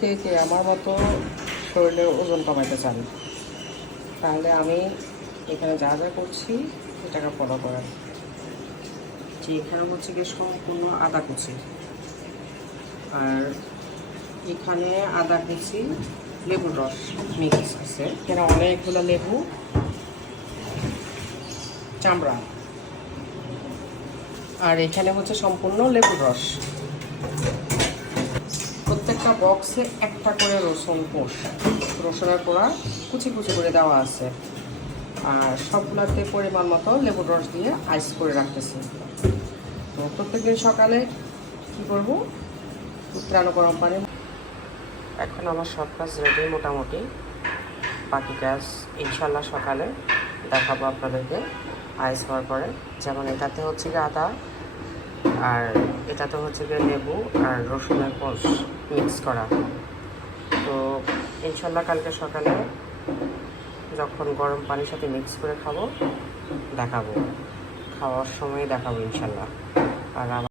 কে কে আমার মতো শরীরের ওজন কমাতে চান, তাহলে আমি এখানে যা যা করছি এটাকে ফলো করেন। যে এখানে হচ্ছে গিয়ে সম্পূর্ণ আদা কুচি, আর এখানে আদা কুচি, লেবুর রস মিক্স আছে, এখানে অনেকগুলো লেবু চামড়া, আর এখানে হচ্ছে সম্পূর্ণ লেবুর রস। প্রত্যেকটা বক্সে একটা করে রসুন কোষ, রসুনের কোড়া কুচি কুচি করে দেওয়া আছে, আর সবগুলোতে পরিমাণ মতো লেবুর রস দিয়ে আইস করে রাখতেছি। তো প্রত্যেকদিন সকালে কী করবো, উত্তরানো গরম পানি। এখন আমার সব কাজ রেডি মোটামুটি, বাকি কাজ ইনশাল্লাহ সকালে দেখাবো আপনাদেরকে আইস হওয়ার পরে। যেমন এটাতে হচ্ছে গিয়ে আদা, আর এটাতে হচ্ছে গিয়ে লেবু আর রসুনের কোষ মিক্স করা। তো ইনশাল্লাহ কালকে সকালে যখন গরম পানির সাথে মিক্স করে খাবো দেখাবো, খাওয়ার সময় দেখাবো ইনশাল্লাহ। আর